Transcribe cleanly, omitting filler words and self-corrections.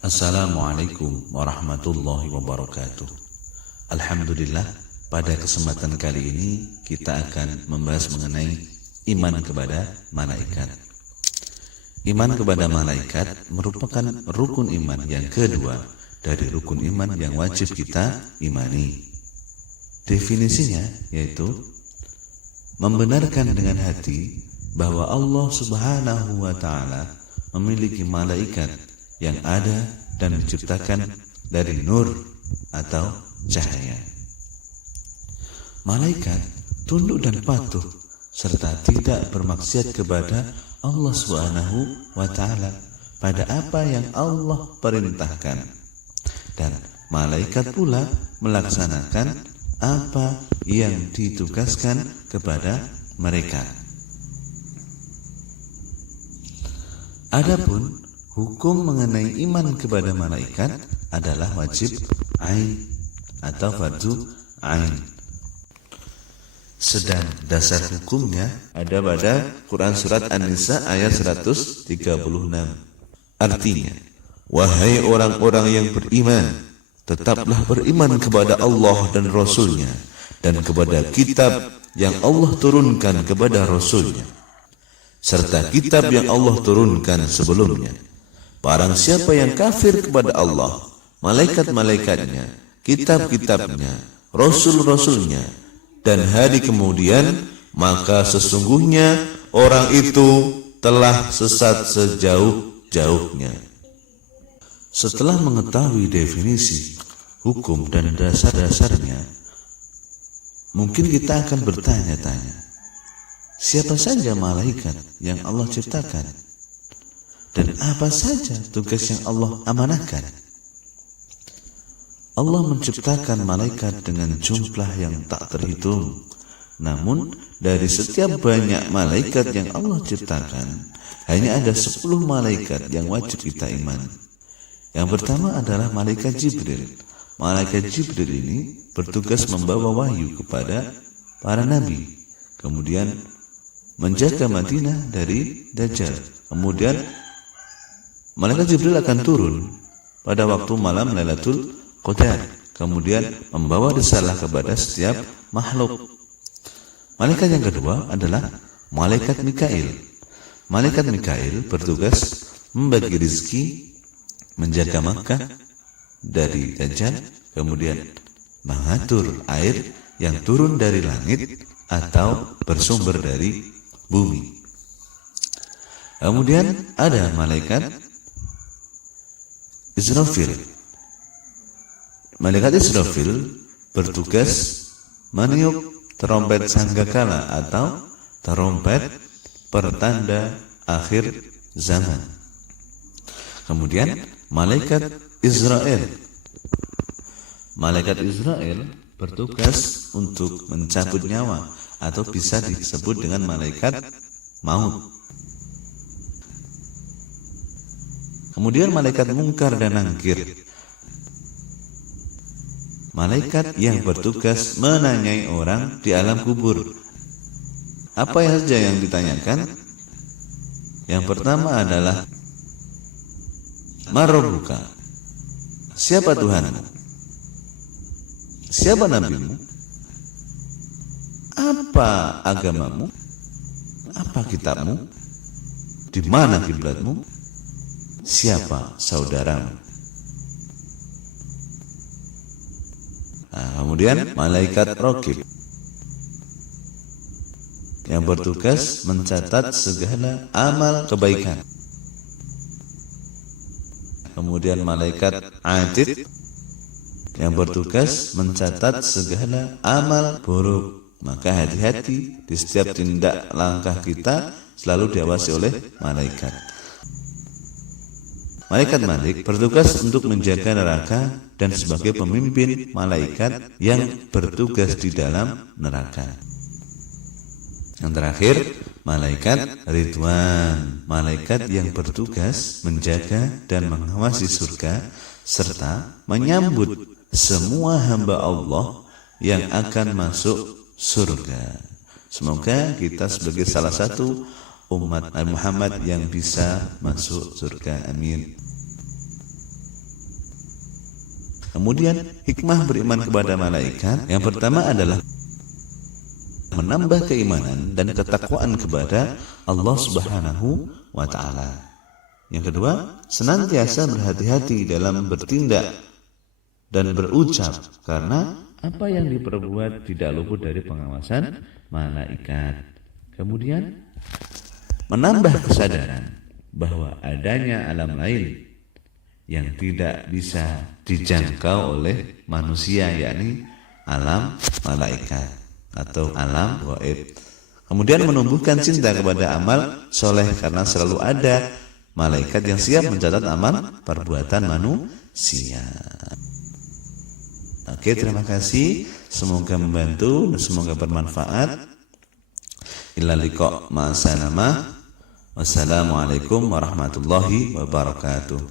Assalamualaikum warahmatullahi wabarakatuh. Alhamdulillah, pada kesempatan kali ini kita akan membahas mengenai iman kepada malaikat. Iman kepada malaikat merupakan rukun iman yang kedua dari rukun iman yang wajib kita imani. Definisinya yaitu membenarkan dengan hati bahwa Allah Subhanahu wa Ta'ala memiliki malaikat yang ada dan diciptakan dari nur atau cahaya. Malaikat tunduk dan patuh serta tidak bermaksiat kepada Allah Subhanahu wa Ta'ala pada apa yang Allah perintahkan, dan malaikat pula melaksanakan apa yang ditugaskan kepada mereka. Adapun hukum mengenai iman kepada malaikat adalah wajib ain atau fardu ain. Sedang dasar hukumnya ada pada Quran Surat An-Nisa ayat 136. Artinya, wahai orang-orang yang beriman, tetaplah beriman kepada Allah dan Rasul-Nya dan kepada kitab yang Allah turunkan kepada Rasul-Nya, serta kitab yang Allah turunkan sebelumnya. Barang siapa yang kafir kepada Allah, malaikat-malaikatnya, kitab-kitabnya, rasul-rasulnya, dan hari kemudian, maka sesungguhnya orang itu telah sesat sejauh-jauhnya. Setelah mengetahui definisi, hukum, dan dasar-dasarnya, mungkin kita akan bertanya-tanya, siapa saja malaikat yang Allah ciptakan? Dan apa saja tugas yang Allah amanahkan? Allah menciptakan malaikat dengan jumlah yang tak terhitung. Namun dari setiap banyak malaikat yang Allah ciptakan, hanya ada 10 malaikat yang wajib kita imani. Yang pertama adalah malaikat Jibril. Malaikat Jibril ini bertugas membawa wahyu kepada para nabi, kemudian menjaga Madinah dari Dajjal. Kemudian malaikat Jibril akan turun pada waktu malam Lailatul Qadar, kemudian membawa risalah kepada setiap makhluk. Malaikat yang kedua adalah malaikat Mikail. Malaikat Mikail bertugas membagi rezeki, menjaga Makkah dari Dajjal, kemudian mengatur air yang turun dari langit atau bersumber dari bumi. Kemudian ada malaikat Israfil. Malaikat Israfil bertugas meniup trompet sangkakala atau trompet pertanda akhir zaman. Kemudian malaikat Israel. Malaikat Israel bertugas untuk mencabut nyawa atau bisa disebut dengan malaikat maut. Kemudian malaikat Mungkar dan Nangkir, malaikat yang bertugas menanyai orang di alam kubur. Apa saja yang ditanyakan? Yang pertama adalah Marabbuka, siapa Tuhanmu? Siapa nabimu? Apa agamamu? Apa kitabmu? Di mana kiblatmu? Siapa saudaramu? Kemudian malaikat Raqib yang bertugas mencatat segala amal kebaikan. Kemudian malaikat Atid yang bertugas mencatat segala amal buruk. Maka hati-hati di setiap tindak langkah kita selalu diawasi oleh malaikat. Malaikat Malik bertugas untuk menjaga neraka dan sebagai pemimpin malaikat yang bertugas di dalam neraka. Yang terakhir, malaikat Ridwan, malaikat yang bertugas menjaga dan mengawasi surga serta menyambut semua hamba Allah yang akan masuk surga. Semoga kita sebagai salah satu umat Nabi Muhammad yang bisa masuk surga. Amin. Kemudian hikmah beriman kepada malaikat yang pertama adalah menambah keimanan dan ketakwaan kepada Allah Subhanahu wa taala. Yang kedua, senantiasa berhati-hati dalam bertindak dan berucap karena apa yang diperbuat tidak luput dari pengawasan malaikat. Kemudian menambah kesadaran bahwa adanya alam lain yang tidak bisa dijangkau oleh manusia, yakni alam malaikat atau alam gaib. Kemudian menumbuhkan cinta kepada amal soleh karena selalu ada malaikat yang siap mencatat amal perbuatan manusia. Oke, terima kasih. Semoga membantu dan semoga bermanfaat. Ila liqa ma'as salamah. Wassalamualaikum warahmatullahi wabarakatuh.